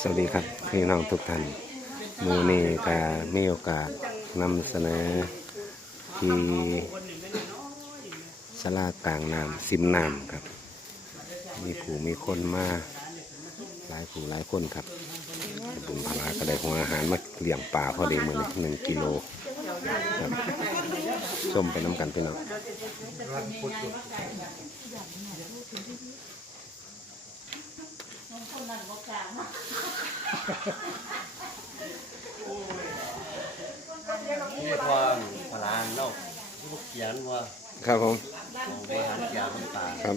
สวัสดีครับพี่น้องทุกท่านมือนี้ก็มีโอกาสนำเสนอที่สลากลางน้ำซิมน้ำครับ มีผู้มีคนมาหลายผู้หลายคนครับบุญพลาก็ได้หัวอาหารมาเลี้ยงปลาพอดีมือนหนึ่งกิโลครับส้มไปน้ำกันพี่น้อง นี่พอพลานเนาะพวกเขียนว่าครับผมของบริหารเขียนต่างครับ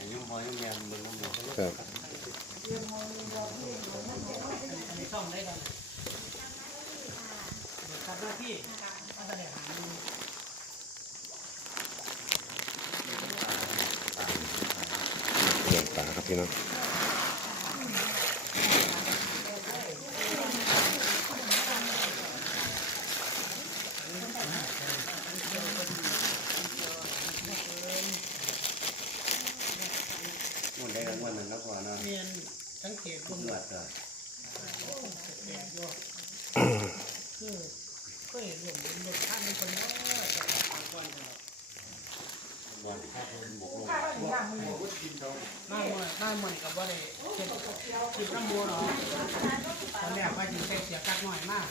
อายุพอยุ่งยามมึงมันครับเลี้ยงปลาครับพี่น้อง มันได้รางวัลนั้นแล้วกว่านะ เรียนสัง เกตคุบุณญหลัดอะคือก็เห็นหลวงบุญหลวงท่านเป็นคนเนาะแต่ละปางก่อนเนาะบอลข้าคนบกลงมาเมื่อมาเมื่อกับว่าได้เก็บคลิปน้ำมูเนาะตอนแรกว่าจะใช้เสียกักหน่อยมาก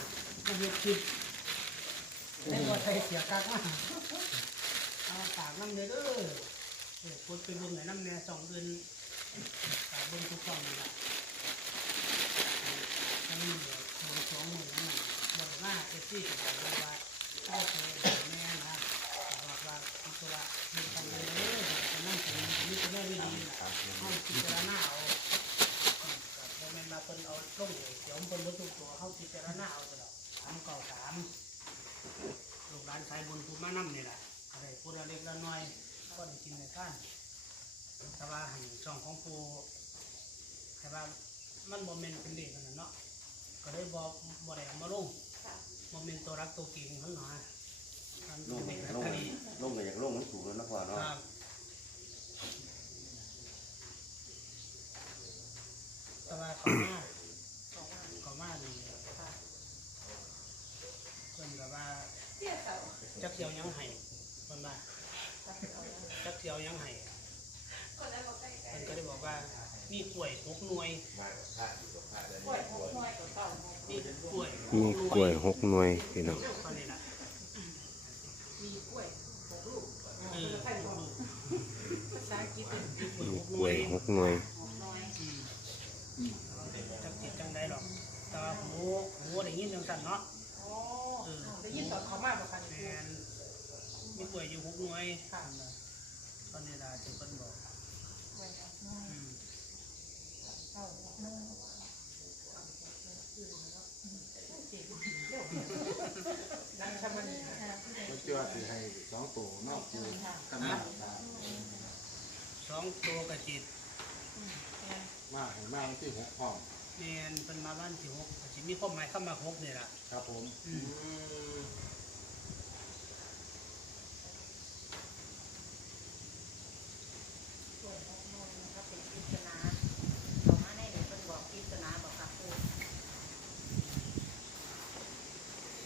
มาเฮ็ดคลิปได้ว่าใช้เสียกักมากเอาฝากน้ำเด้อเด้อเออพูดไปบุญหน่อยน้ำแน่สองเดือนฝากบุญทุกสองนี่แหละ อันนี้เดี๋ยวบุญสองหมื่นนั่นน่ะบอกว่าเอซี่ก็บอกว่าว่าพ่อเคยแม่นะบอกว่าอัตระมีกันเลยจะนั่งถึงนี่จะได้ไม่ดีนะให้พิจารณาเอาแต่แม่มาเพิ่นเอาลงเดี๋ยวเพิ่นบ่ทุกตัวเฮาพิจารณาเอาไปดอกสามเก้าสามลูกหลานสายบุญผู้มานำนี่แหละอะไรพูดละเล็กละน้อยก็ได้กินในท่านแต่ว่าหันช่องของปูแต่ว่า มันบ่แม่นเป็นเด็กขนาดเนาะก็ได้บ่บ่ได้เอามาลงบ่แม่นตัวรักตัวเก่งเพิ่นหน่อยมันลงเป็นลงคดีลงไปจากลงมันถูกแล้วนะกว่าคเนาะรับแต่ว่าเขามาเขามานี่เพิ่นก็ว่าจักเที่ยวหยังให้เพิ่นว่าจักเที่ยวหยังให้มันก็ได้บอกว่า มีกล้วยหกหน่วยมีกล้วยมีกล้วยหกหน่วยพี่น้องตอนนี้นะมีกล้วยหกลูกเออภาษาอังกฤษเป็นมีกล้วยมีหกหกน่ล้ววยยหกหน่วยอืมจักจิตจังได้หรอกแต่ว่าหูหูได้ยินจังสั่นเนาะเออได้ยินตอนเขามาบอกค่ะแมนมีกล้วยอยู่หกหน่วยตอนนี้ล่ะที่เพิ่นบอกอืมนั กชมันมันเชื่อสิให้สองตัวนอกคือกันมาสองตัวกระจิตมาให้มาวันที่หกห้องแมนเป็นมาบ้านที่หกก็สิมีความหมายเข้ามาหกนี่ล่ะครับผม อืม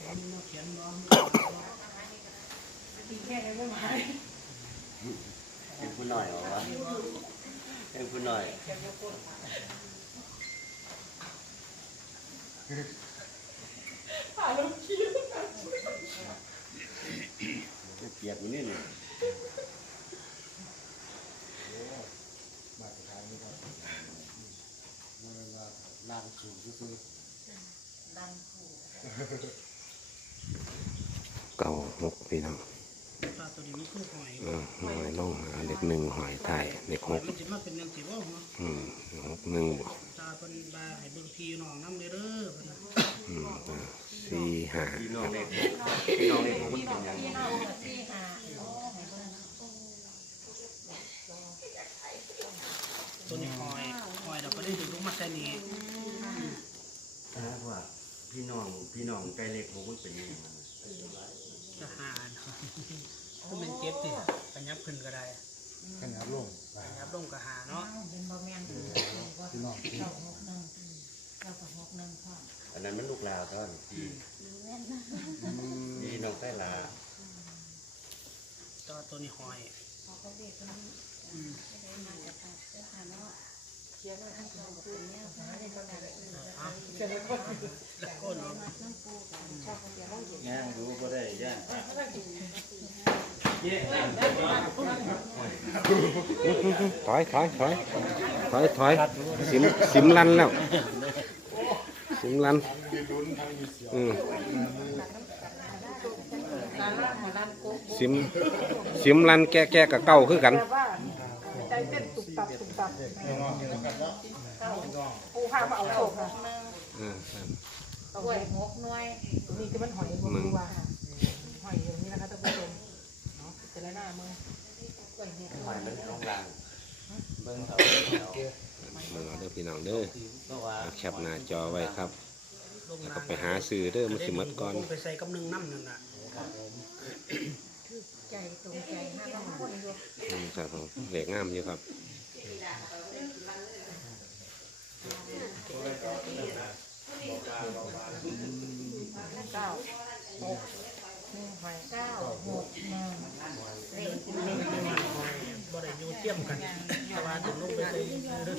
มันมาเขียนร้อง ดีแค่ไหนไม่มา เป็นผู้หน่อยเหรอวะเป็นผู้หน่อย ผ่าลูกคิ้ว เกียดอยู่นี่นี่ มาสุดท้ายนี่ครับมันว่าลางสูงคือเก้าหกพี่น้อง หอยเออหอยลงหาเด็กหนึ่งหอยไทยเด็กหกมันจะมาเป็นยังสิบ่หัวอืมหกหนึ่งบวกตาเป็นตาให้เบิ่งพี่น้องน้ำเด้อเด้อเพิ่นน่ะอืมอ่าสี่ห้าพี่น้องพี่น้องเล็กมันเป็นยังตัวนี้หอยหอยเราก็ได้ดูลูกมาใส่นี่นะว่าพี่น้องพี่น้องไก่เล็กมันเป็นยังไงารก็เป็นเจ็บติกระยับขึ้นก็ได้ขนาดลงกระยับลงก็หาเนาะเป็นบะแมนพี่น้องที่เก้าหกหนึ่งอืแล้วก็หกหนึ่งพ่ออันนั้นมันลูกลาวเท่านั้นที่ดีแม่นนะที่น้องใต้ลาตัวตัวนี้หอยพอเขาเรียกคนนี้ไม่ได้มาจากตัดเสื้อผ้าเนาะเขียนว่าทั้งสองคนเนี่ยไม่ได้ประกาศเลยเอาเกิดอะไรขึ้นแล้วก็ได้เนาะ ย่างดูก็ได้ย่างถอยถอยถอยถอยถอยสิมสิมลันแล้ว สิมลันอืมสิมสิมลันแกะแกะกับเก้าคือกันแต่ว่าใจเต้นตุบตับตุบตับปูพามาเอาโชคค่ะอ่ากล้วยหกหน่วยนี่คือมันหอยบนตัวหอยอย่างนี้นะคะท่านผู้ชมเนาะเจรหน้ามือกล้วยเห็ดหอยมันลงลางเบิ่งเอามึงเอาเด้อพี่น้องเด้อแคปหน้าจอไว้ครับแล้วก็ไปหาซื้อเด้อมันสิหมดก่อนไปใส่กับนึ่งน้ำนั่นน่ะใจตรงใจห้าบางคนอยู่ครับผมเหล็กงามอยู่ครับ เก้าหกนี่หอยเก้าหกหนึ่งเลขที่เลขบ่ได้อยู่เทียมกันแต่ว่าถึงลงไปใส่เด้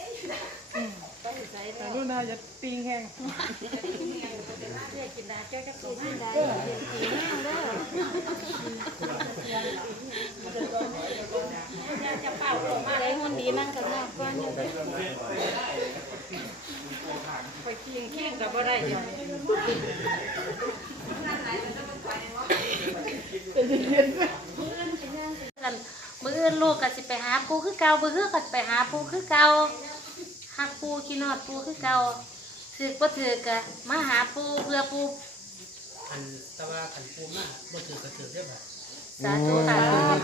อ แต่รุ่นน่าจะปิงแห้งเลขกินดาเจ้าจะกินที่ใดเลขสีแห้งเด้อจะเป่าออกมาเลยมันดีนั่งกันนอกก่อนไปเคียงเคียงกับว่ได้ยังกันมืออื่นลูกก็สิไปหาปูคือเก่ามือคือก็ไปหาปูคือเก่า หักปูกินนอดปูคือเก่าถือบ่ถือกะมาหาปูเพื่อปูอันแต่ว่าขันปูมาบ่ถือกระถือได้บ่สาธุค่ะ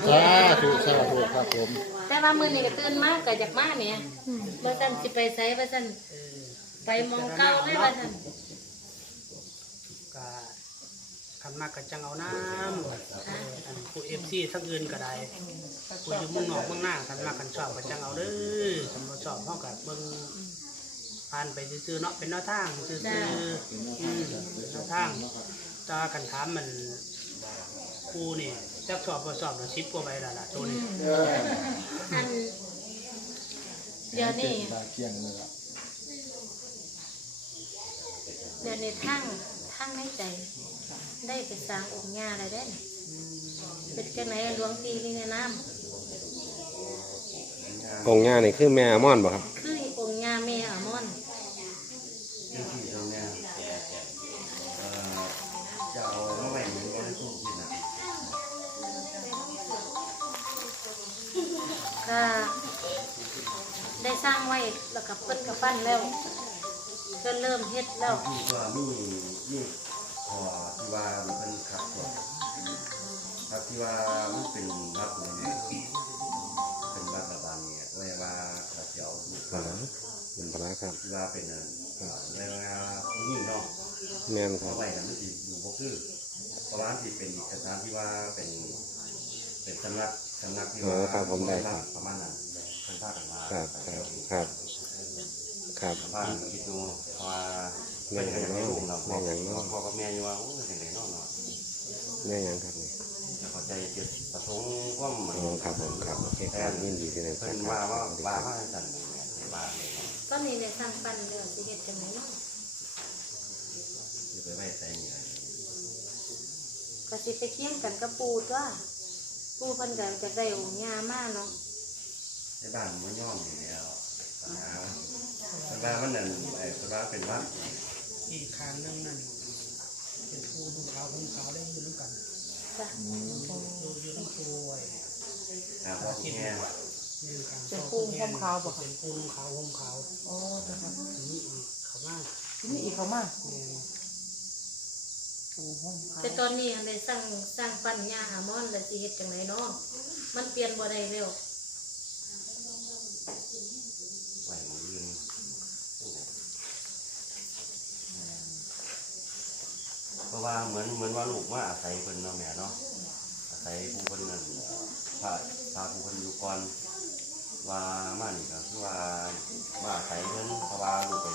สาธุสาธุครับผมแต่ว่ามื้อนี้ก็ตื่นมาก็อยากมาเนี่ยว่าซั่นสิไปไสว่าซั่นเออ ไปหมองเก่าเลยว่าซั่นก็ ขันมากก็จังเอาน้ำอันผู้ FC ทั้งอื่นก็ได้ผู้อยู่มืองนอกมืองหน้าขันมากกันชอบก็จังเอาเด้อคับชอบเฮาก็เบิ่งผ่านไปซื่อเนาะเป็นแนวทางซื่อๆอืมแนวทางตากันถามมันปูนี่จักสอบบ่สอบน่ะ10กว่าใบล้วล่ะตัวนี้อันเดี๋ยวนี้ตาเคียงเลยล่ะเดี๋ยวนี้ทั้งทั้งในใจ ได้ไปสร้างองค์ย่าแล้วเด้เป็นจังไหนหลวงพี่นี่แนะนำองค์ย่านี่คือแม่อามอนบ่ครับคือองค์ย่าแม่อามอนเจ้าที่ตรงเนี้ยเอ่อจะเอามาไว้เหมือนกันทุกทีนะก็ได้สร้างไว้แล้วก็เปิ้นกับปั้นแล้วก็เริ่มเฮ็ดแล้ว ที่ว่ามีมี ขอที่ว่ามันเป็นขับก่อนครับที่ว่ามันเป็นรัฐเนี่ยเป็นรัฐบาลเนี่ยไว้ว่าเขาจะเอาลูกอ่าหลานเป็นพระครับที่ว่าเป็นเอ่อเวลาผู้หญิงเนาะแม่นครัเอาบไว้กันไม่ดีอยู่บ่คือเพราะว่าที่เป็นอีกสถานที่ว่าเป็นเป็นสำนักสำนักที่เอว่าอครับผมได้ครับประมาณนั้นเป็นภาคกันมาครับครับครับครับบ้านคิดดูว่า แม่อย่างน้อยเราแม่อย่างน้อยพ่อกับแม่อยู่ว่าโอ้ยเด็กๆน้อยแม่ยังครับนี่ๆจะเข้าใจจุดประสงค์ความหมายอ๋อครับผมครับโอเคครับยินดีที่ได้เพิ่สันมภาว่าษณ์ว่าครับว่าว่าจันเนี่ยในบ้านเนี่ยก็มีได้สร้างปั้นเรื่องสิเฮ็ดจังไดเนาะจะไปไว้ใส่เนี่ยก็สิไปเคียงกันกับปู่ตัวปู่เพิ่นก็จะได้องค์ย่ามาเนาะในบ้านมันย่อมอยู่แล้วปัญหาเพิ่นว่ามันนั่นไอ้เพิ่นว่าเป็นวัด อีกครั้งหนึงนั่นเป็นปูดูขาวผมขาวได้อยู่ด้วยกันจ้ะดูอยู่น้ำปูไว้หาพ่อแม่นี่ครั้งเป็นปูห่มขาวบ่ค่ะเป็นปูนุ่งขาวห่มขาวโอ้จ้ะค่ะนี่อีกเขามาที่นี่อีกเขามาแม่นปูห้องขาวแต่ตอนนี้อันได้สร้างสร้างปั้นย่าอามอนแล้วสิเฮ็ดจังไดเนาะมันเปลี่ยนบ่ได้แล้วไหวมือยืนเพ ราะว่าเหมือนเหมือนว่าลูกมาอาศัยเพิ่นเนาะแม่เนาะอาศัยศัยผู้คนนั้นเอ่อพาพาผู้คนอยู่ก่อนว่ามานี่ก็คือว่ามาอาศัยเพิ่นเพราะว่าลูกไป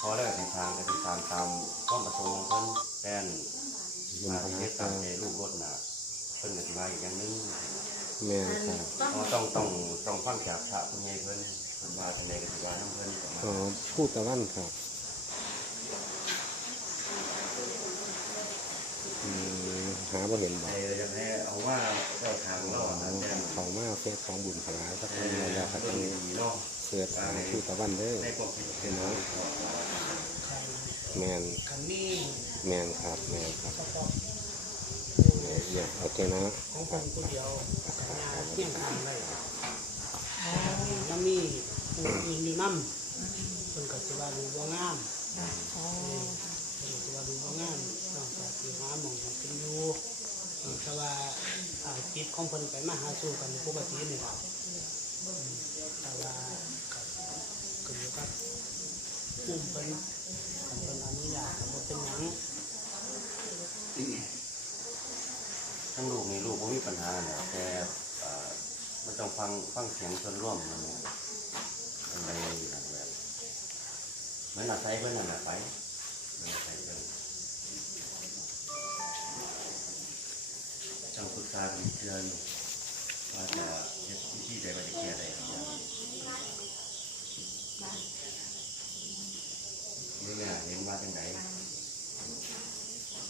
พอแล้วก็สิทางก็สิตามตามความประสงค์ของเพิ่นแต่นมาเฮ็ดตามใจลูกรถน่ะเพิ่นก็สิว่าอีกอย่างหนึงแม่นครับเพราะต้องต้องต้องฟังจากพระผู้ใหญ่เพิ่นเพิ่นว่าจังไดก็สิว่านํเพิ่นอ๋อพูดตะวันครับอืม หาบ่เห็นบ่ไอ้จะให้เอาว่าเจ้าทางเราอะนะแต่นเขามาเฟซของบุญพลาสักคนแล้วครับเพิ่นดีเนาะเสิร์ชหาพูดตะวันเด้อในความคิดเห็นของพ่อแมนคันนี้แมนครับแมนครับแม่นเนี่ยโอเคนะของคนผู้เดียวงานเที่ยงทางเลยแล้วมีผู้อื่นอยู่น้ำคนก็สิว่าดูบ่งาม อ๋อเพิ่นก็สิว่าดูงามนองกจากสิหาหมองของเป็นอยู่แต่ว่าอ่าจิตของเพิ่นไปมาหาสู่กันปกตินี่ล่ะอืมแต่ว่าก็ก็อยู่กับภูมิเพิ่นคันเพิ่นอนุญาตก็บ่เป็นหยังทั้งลูกมีลูกบ่มีปัญหาเนี่ยแต่เอ่อมันต้องฟังฟังเสียงส่วนร่วมมันอะไรแบบเหมือนอาศัยเพิ่นนั่นแหละไป จังปรึกษากันเดือนว่าจะเฮ็ดวิธีใดว่าจะแก้ได้ครับนี่เนี่ยเห็นว่าจังได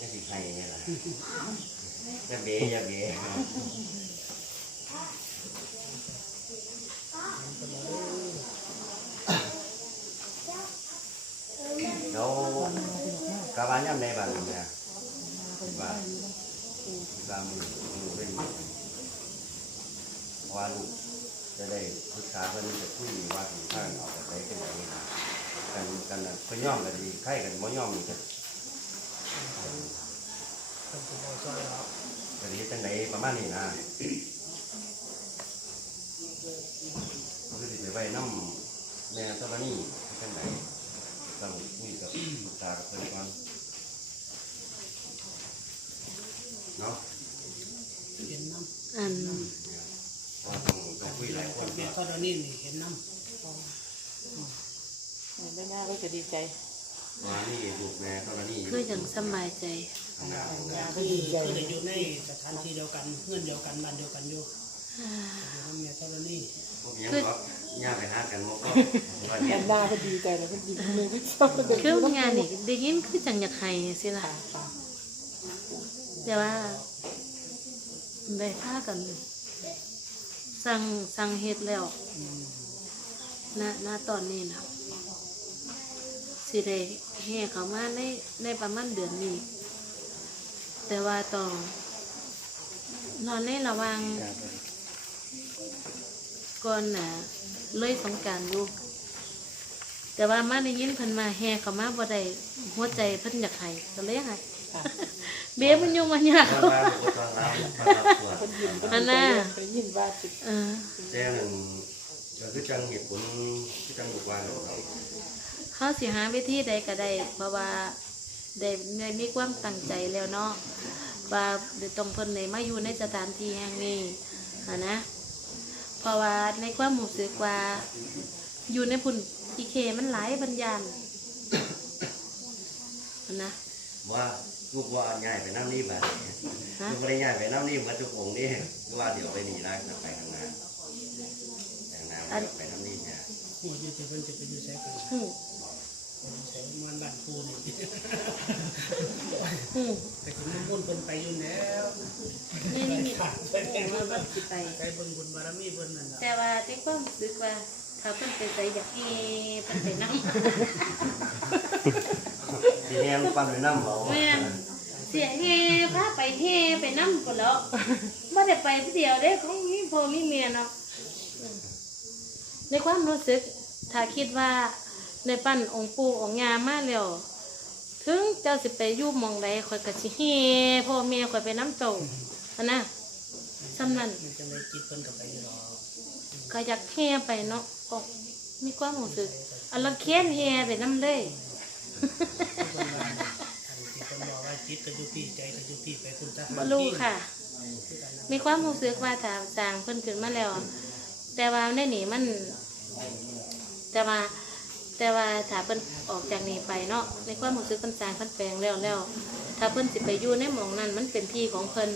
ยังสิให้เนี่ยล่ะอย่าเบะอย่าเบะเดี๋ยวกาบานย่ำในบ้านเนี่ยว่า ว่ามือมือเป็นว่าลูกจะได้ปรึกษาเพิ่นจะคุยว่าถึงทางออกไปเป็นยังไงกันกันน่ะเพิ่นย่อมก็ดีใครกันบ่ย่อมนี่ก็เพิ่นสิบ่ซอยเราก็ดีจังไดประมาณนี้นะมันก็สิไปไว้น้ำแม่ตะวันนี้จังไดต้องคุยกับปรึกษาเพิ่นก่อน เนาะเห็นน้ำอันเพราะว่าต้องต้องคุยหลายคนแม่เนาะก็ตอนนี้นี่เห็นน้ำแม่ย่าก็จะดีใจว่านี่ลูกแม่ตะวันนี้คือจังสำบายใจทำงานย่าก็คือดีใจคือได้อยู่ในสถานที่เดียวกันเงื่อนเดียวกันบ้านเดียวกันอยู่อยู่กับแม่ตอนนี้พวกยังก็ย่างไปหากันหมก็ว่าแม่เนี่ยย่าก็ดีใจแล้วก็ดีมือไม่ชอบเด็กคืองานนี่ได้ยินคือจังอยากให้สิล่ะ แต่ว่าได้พากันสั่งสั่งเฮ็ดแล้วณณตอนนี้นะสิได้แห่เขามาในในประมาณเดือนนี้ แต่ว่าต้องนอนในระหว่างก่อนน่ะเลยสงกรารอยู่แต่ว่ามาได้ยินเพิ่นมาแห่เขามาบ่ได้หัวใจเพิ่นอยากให้ก็เลยให้ เบี้ยมันอยู่มันยากว่าว่าลูกก็ต้องรับรับตัวคนยินก็อันดีน่ะใจไปยินว่าจิเออแต่หนึ่งก็คือจังเหตุผลที่จังบอกว่าเราเขาสิหาวิธีใดก็ได้เพราะว่าได้ได้มีความตั้งใจแล้วเนาะว่าเดี๋ยวต้องเพิ่นได้มาอยู่ในสถานที่แห่งนี้หั้นะ เพราะว่าในความรู้สึกว่า อยู่ในพุ่นอีเคมันหลายบัญญาณหั้นนะว่า ลูกว่าง่ายไปน้ำนี่แบบฮะลูกไม่ได้ง่ายไปน้ำนี่มาทุกองนี่กูว่าเดี๋ยวไปหนีได้ไปข้างหน้าไปข้างหน้าไปน้ำนี่เนี่ยผู้อยู่ที่เพิ่นจะไปอยู่ไสกันหูอยู่มันบ้านปูนี่แต่คุณมุ่นเพิ่นไปอยู่แล้วนี่นี่นี่ไปแข่งว่าสิไปไปบิ่งบุญบารมีเพิ่นนั่นแต่ว่าในความรู้สึกว่าเขาเพิ่นเป็นใจอยากให้เพิ่นไปนั่ง ทีนี้มันปั้นไปน้ำเราแม่นเสียเฮพาไปเฮไปนั่งก่อนแล้วไม่ได้ไปผู้เดียวเด้ของมีพ่อมีเมียเนาะอืมในความรู้สึกถ้าคิดว่าในปั้นองค์ปู่องค์ยามาแล้วถึงเจ้าสิไปอยู่หมองใดข่อยก็สิเฮพ่อแม่ข่อยไปน้ำเจ้าอันนะสำนั้นมันจังไดจิตเพิ่นก็ไปอยู่ดอกก็อยากเฮไปเนาะก็มีความรู้สึกอันละเคียนเฮไปน้ำเลย จิตก็อยู่ที่ใจก็อยู่ที่ไปคุณทหาบ่รู้ค่ะ มีความรู้สึกว่าถาสร้างเพิ่นขึ้นมาแล้ว แต่ว่าในนี่มัน แต่ว่าแต่ว่าถ้าเพิ่นออกจากนี่ไปเนาะในความรู้สึกเพิ่นสร้างเพิ่นแปลงแล้วแล้วถ้าเพิ่นสิไปอยู่ในหมองนั้นมันเป็นที่ของเพิ่น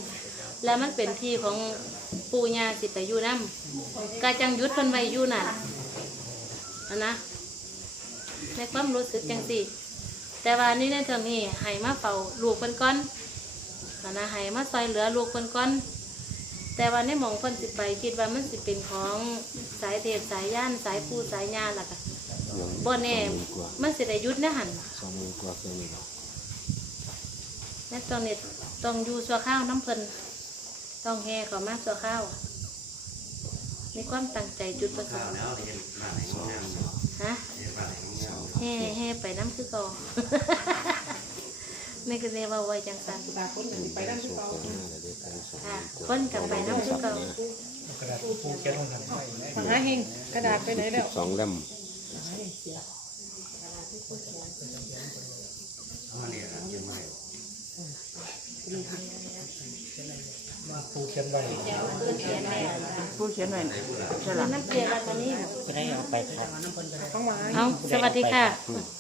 แล้วมันเป็นที่ของปู่ย่าสิไปอยู่นํกาจังยุดเพิ่นไว้อยู่นั่นนะในความรู้สึกจังสิ แต่ว่านี่ในตรงนี้ให้มาเฝ้าลูกเพิ่นก่อนอันนะให้มาซอยเหลือลูกเพิ่นก่อนแต่ว่าในหมองเพิ่นสิไปคิดว่ามันสิเป็นของสายเทศสายย่านสายปูสายญาล่ะค่ะบ่แน่มันสิได้หยุดนะหันสองหมื่นกว่าเครื่องนี้หรอกแม่ต้องเนี่ยต้องอยู่สัวข้าวน้ำเพิ่นต้องแห่เขามาสัวข้าวมีความตั้งใจจุดประสงค์ฮะ แห่แห่ไปน้ำคือเก่าไม่ก็เลยว่าไว้จังสันตาคนไปด้านที่เขาค่ะคนกลับไปน้ำคือเก่าหาเฮงกระดาษไปไหนแล้วสองเล่มผู้เขียนไว้ผู้เขียนหน่อยเป็นน้ำเกลือแล้วตอนนี้ก็ได้เอาไปครับข้างมาเอาสวัสดีค่ะ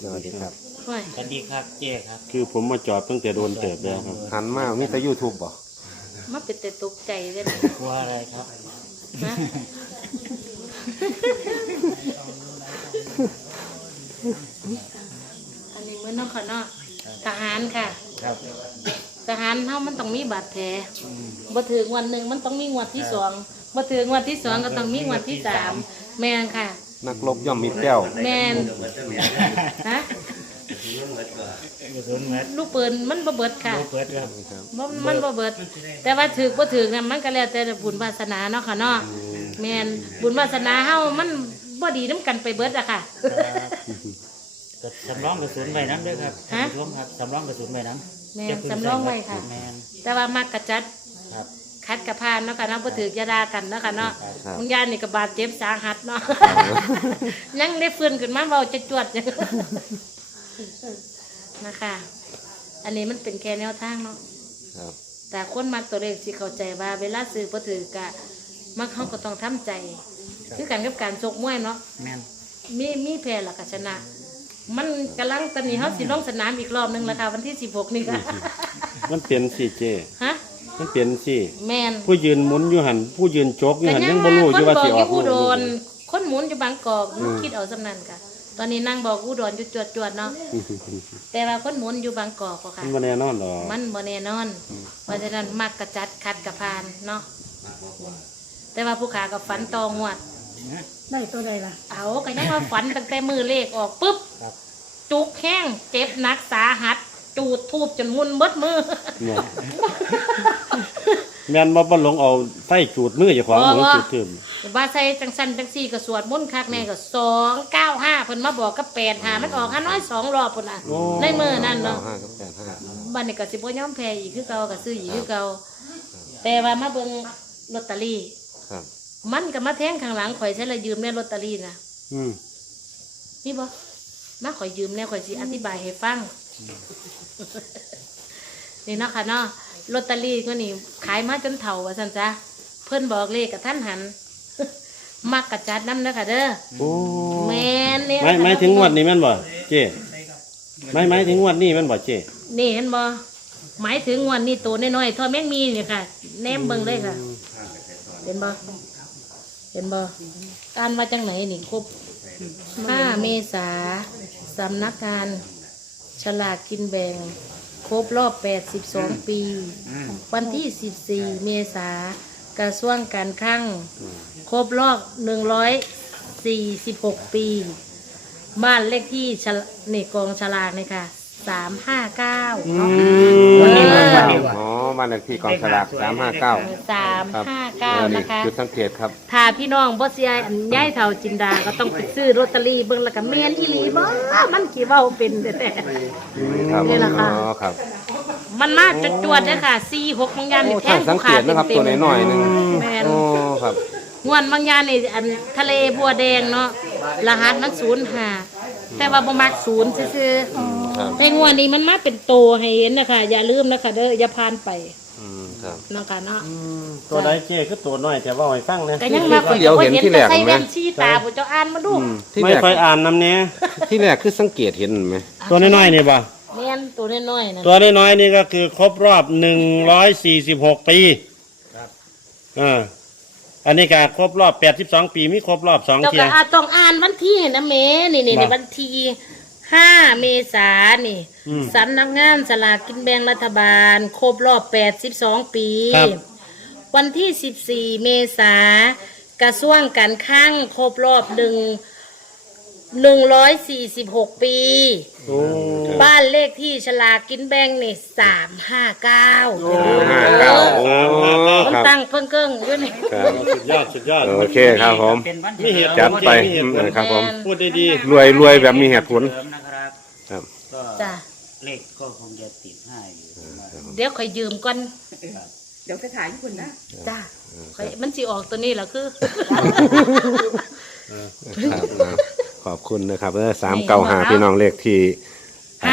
สวัสดีครับ โอ้ยสวัสดีครับเจ๊ครับคือผมมาจอดตั้งแต่โดนเติบแล้วครับหันมามีแต่ยูทูบบ่มาเป็นแต่ตกใจเลยนะกลัวอะไรครับฮะอันนี้เหมือนน้องขอเนาะทหารค่ะ ครับ ทหารเฮามันต้องมีบาดแผล บ่ถึงวันหนึ่งมันต้องมีงวดที่สองบ่ถึงงวดที่สองก็ต้องมีงวดที่สามแม่นค่ะ นักรบย่อมมีแป้วแม่นฮะกระสุนเม็ดลูกปืนมันบ่เบิดค่ะลูกเปิดครับบ่มันบ่เบิด แต่ว่าถึกบ่ถึกน่ะมันก็แล้วแต่บุญวาสนาเนาะค่ะเนาะแม่นบุญวาสนาเฮามันบ่ดีนํกันไปเบิดอะค่ะ ก็สำรองกระสุนไว้น้ำด้วยครับฮะ ท่านผู้ชมครับสำรองกระสุนไว้น้ำแม่นจะปืนสำรองไว้ค่ะแมนแต่ว่ามักกะจัด ครับ คัดกะพานเนาะค่ะเนาะบ่ถือยาดากันเนาะค่ะเนาะครับ มึงยานนี่ก็บาดเจ็บสาหัสเนาะ ยังได้ฟื้นขึ้นมาเบาจะจวดๆอยู่ นะคะ อันนี้มันเป็นแค่แนวทางเนาะ ครับ แต่คนมักตัวเลขสิเข้าใจว่าเวลาซื้อบ่ถือกะ มักเขาก็ต้องทำใจคือกันกับการชกมวยเนาะ แมนมีมีแพ้และก็ชนะ มันกำลังตอนนี้เขาสิลงสนามอีกรอบหนึงแล้วค่ะวันที่ 16 นี่ค่ะ มันเปลี่ยนสิเจฮะ มันเปลี่ยนสิแมนผู้ยืนหมุนอยู่หันผู้ยืนจกอยู่แต่หันยัยังงว่าบ่รู้คอนยู่ว่าบอกสิอออยู่กอุดลูกรคนหมุนอยู่บางกอกนึกคิดเอาสำนันค่ะ ตอนนี้นั่งบอกอุดรอยู่จวดจวดๆเนาะแต่ว่าคนหมุนอยู่บางกอกพอค่ะ มันบ่แน่นอนหรอกมันบ่แน่นอนเพราะฉะนั้นมักกระจัดคัดกระพานเนาะแต่ว่าผู้ขากับฝันตองวดนะได้ตัวใดล่ะ เอาก็ยังว่าฝันตั้งแต่มือเลขออกปุ๊บครับจุกแห้งเจ็บหนักสาหัส จูดทูบจนมุนเบิดมือเนี่ยแม่นบ่บ่หลงเอาไฟจูดมือเจ้าของบ่หมือบ่จูดถึมว่าใส่จังสันจังสี่ก็สวดมนต์คักแน่ก็สองเก้าห้าเพิ่นมาบอกก็แปดหามันออกห้าน้อยสองรอบพุ่นอะในมือนั่นเนาะห้ากับแปดห้าบันนี้ก็สิบ่ยอมแพ้อีกคือเก่าก็ซื้ออีกคือเก่าแต่ว่ามาเบิ่งลอตเตอรี่ครับมันก็มาแทงข้างหลังข่อยใช้ละยืมแน่ลอตเตอรี่นะอืมนี่บ่มาข่อยยืมแน่ข่อยสิอธิบายให้ฟัง นี่เนาะค่ะเนาะลอตเตอรี่ก็นี่ขายมาจนเฒ่าว่าซั่นจ้ะเพิ่นบอกเลขกับท่านหัน มักกะจัดนำเด้อค่ะเด้อโอ้แม่นเนี่ยไม่ไม่ถึงงวดนี้แม่นบ่เจไม่ไม่ถึงงวดนี้แม่นบ่เจนี่เห็นบ่หมายถึงงวันนี้ตัวน้อยๆเทอแมงมีเนี่ยค่ะ แนมเบิ่งเลยค่ะ เห็นบ่เห็นบ่การว่าจังไหนนี่ครบ5เมษาสำนักงาน ฉลากกินแบ่ง ครบรอบ 82 ปีวันที่ 14 เมษากระทรวงการคลังครบรอบ 146 ปี บ้านเลขที่ฉลนี่กองฉลากนี่ค่ะ 359เนาะวันนี้เออวันนี้อ๋อบ้านเลขที่กองฉลากสามห้าเก้าสามครับห้าเอเก้าอนี่นะคะ จุดสังเกตครับ ถ้าพี่น้องบ่เสียอันย้ายเท่าจินดาก็ต้องไปซื้อลอตเตอรี่เบิ่งแล้วก็แม่นอีหลีบ่มันกี่เว้าเป็นแต่ ครับนี่แหละค่ะ อ๋อครับมันมาจดจวดๆเลยค่ะ4 6บางยานนี่โอ้แทท่างนสัผู้งเกขาตนะครับเต็ตัวมน้อยๆหนึงแม่น โอ้ครับงวนบางยานนี่อันทะเลบัวแดงเนาะรหัสมัน05แต่ว่าบ่มักศูนย์ซื่อ ครับๆในงวดนี้มันมาเป็นโตให้เห็นนะคะ อย่าลืมนะคะเด้ออย่าผ่านไปอืมครับเนาะค่ะเนาะตัวใดเจ้คือตัวน้อยแต่ว่าให้ฟังนะก็ยังมาเดี๋ยวเห็นที่แรกใส่เห็นไหมแว่นชี้ตาผู้เจ้าอ่านมาดูอืมที่ไม่แรกค่อยอ่านนำเนี้ยที่แรกคือสังเกตเห็นไหมตัวน้อยๆนี่บ่แม่นตัวน้อยๆนะตัวน้อยๆนี่ก็คือครบรอบหนึ่งร้อยสี่สิบหกปีอ่าอันนี้ก็ครบรอบแปดสิบสองปีมีครบรอบสองเจ้าเทีก็ย อาจต้องอ่านวันที่นะเมนี่นี่ว่านี่วันที่ ห้าเมษานี่อืมสำนักงานสลากกินแบ่งรัฐบาล ครบรอบแปดสิบสองปี ครับ วันที่สิบสี่เมษากระทรวงการคลังครบรอบหนึ่ง หนึ่งร้อยสี่สิบหกปี โอ้บ้านเลขที่ฉลากกินแบ่งนี่สามห้าเก้าห้าเก้าโอ้มันครับตั้งเพิ่งเกิ้งอยู่นี่ครับ สุดยอดสุดยอดโอเคครับผม เป็นวันมีเหตุจัดไปมีเหตุผลครับผม พูดได้ดีรวยรวยแบบมีเหตุผล เสริมนะครับครับ ก็จ้ะเลขก็คงจะติดให้อยู่ผมว่าเดี๋ยวคอยยืมก่อนเดี๋ยวไปถ่ายญี่ปุ่นนะ จ้าข้อยมันสิออกตัวนี้แหละคือ ครับ ขอบคุณนะครับสามเก้าหาพี่น้องเลขที่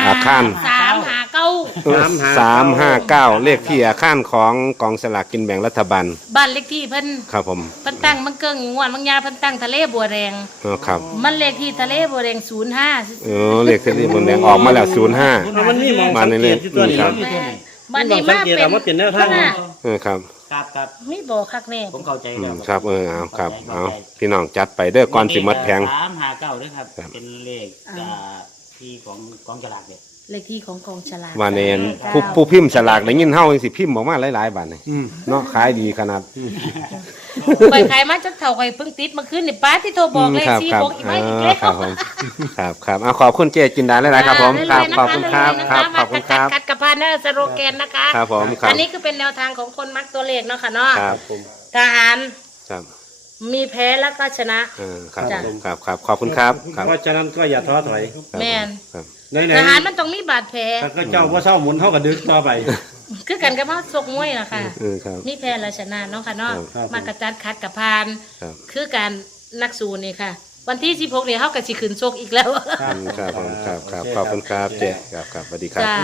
อาคารสามหาเก้าสามห้าเก้าเลขที่อาคารของกองสลากกินแบ่งรัฐบาลบ้านเลขที่เพิ่นครับผมเพิ่นตั้งมันเกิ้งงวดบางยาเพิ่นตั้งทะเลบัวแดงอ๋อครับ มันเลขที่ทะเลบัวแดงศูนย์ห้าเออเลขที่บนแดงออกมาแล้วศูนย์ห้ามันนี่มองมาสังในเกเลตขที่ตัวนี้ครับมีตัวนี้บ้านนี้มาสังเกตเป็นเอามาเป็นแนวทางขดเออครับ ครับครับมีบอกคักแน่ผมเข้าใจอืแล้มวครับเออเอาครับเอาพี่น้องจัดไปเด้อก่อนสิหมดแพงสามห้าเก้าด้วยครับ ครับ เป็นเลขอ่าที่ของกองฉลากเนี่ย เลขที่ของกองฉลากว่าเนนผู้ผู้พิมพ์สลากได้ยินเฮาจังสิพิมพ์ออกมาหลายๆบาทนี่อืมเนาะขายดีขนาดข่อยขายมาจักเท่าข่อยเพิ่งติดเมื่อคืนนี่ป้าที่โทรบอกเลขครับสี่ครับบอกอีกไหมอ๋อีกอแล้วครับผมครับครับเอาขอบคุณเจจินดาหลายๆครับผมครับขอบคุณครับครับขอบคุณครับกัดกับพานเนอร์สโลแกนนะคะครับผมครับอันนี้คือเป็นแนวทางของคนมักตัวเลขเนาะค่ะเนาะครับทหารครับมีแพ้แล้วก็ชนะเออครับจ้ะครับครับขอบคุณครับครับเพราะฉะนั้นก็อย่าท้อถอยครับแม่นครับ ไหนทหารมันต้องมีบาดแผลๆถ้าก็เจ้าว่าเศร้าหมุนเท่ากับดึกต่อไป Ừ, คือกันกับว่าซกมวยนะคะเออครับ มีแพ้และชนะเนาะค่ะเนาะครับ มากระจัดคัดกับพาน ครับ คือการนักสู้นี่ค่ะ วันที่16เนี่ยเฮาก็สิขึ้นชกอีกแล้วอืมครับผมครับครับขอบคุณครับเจครับครับสวัสดีครับ จ้า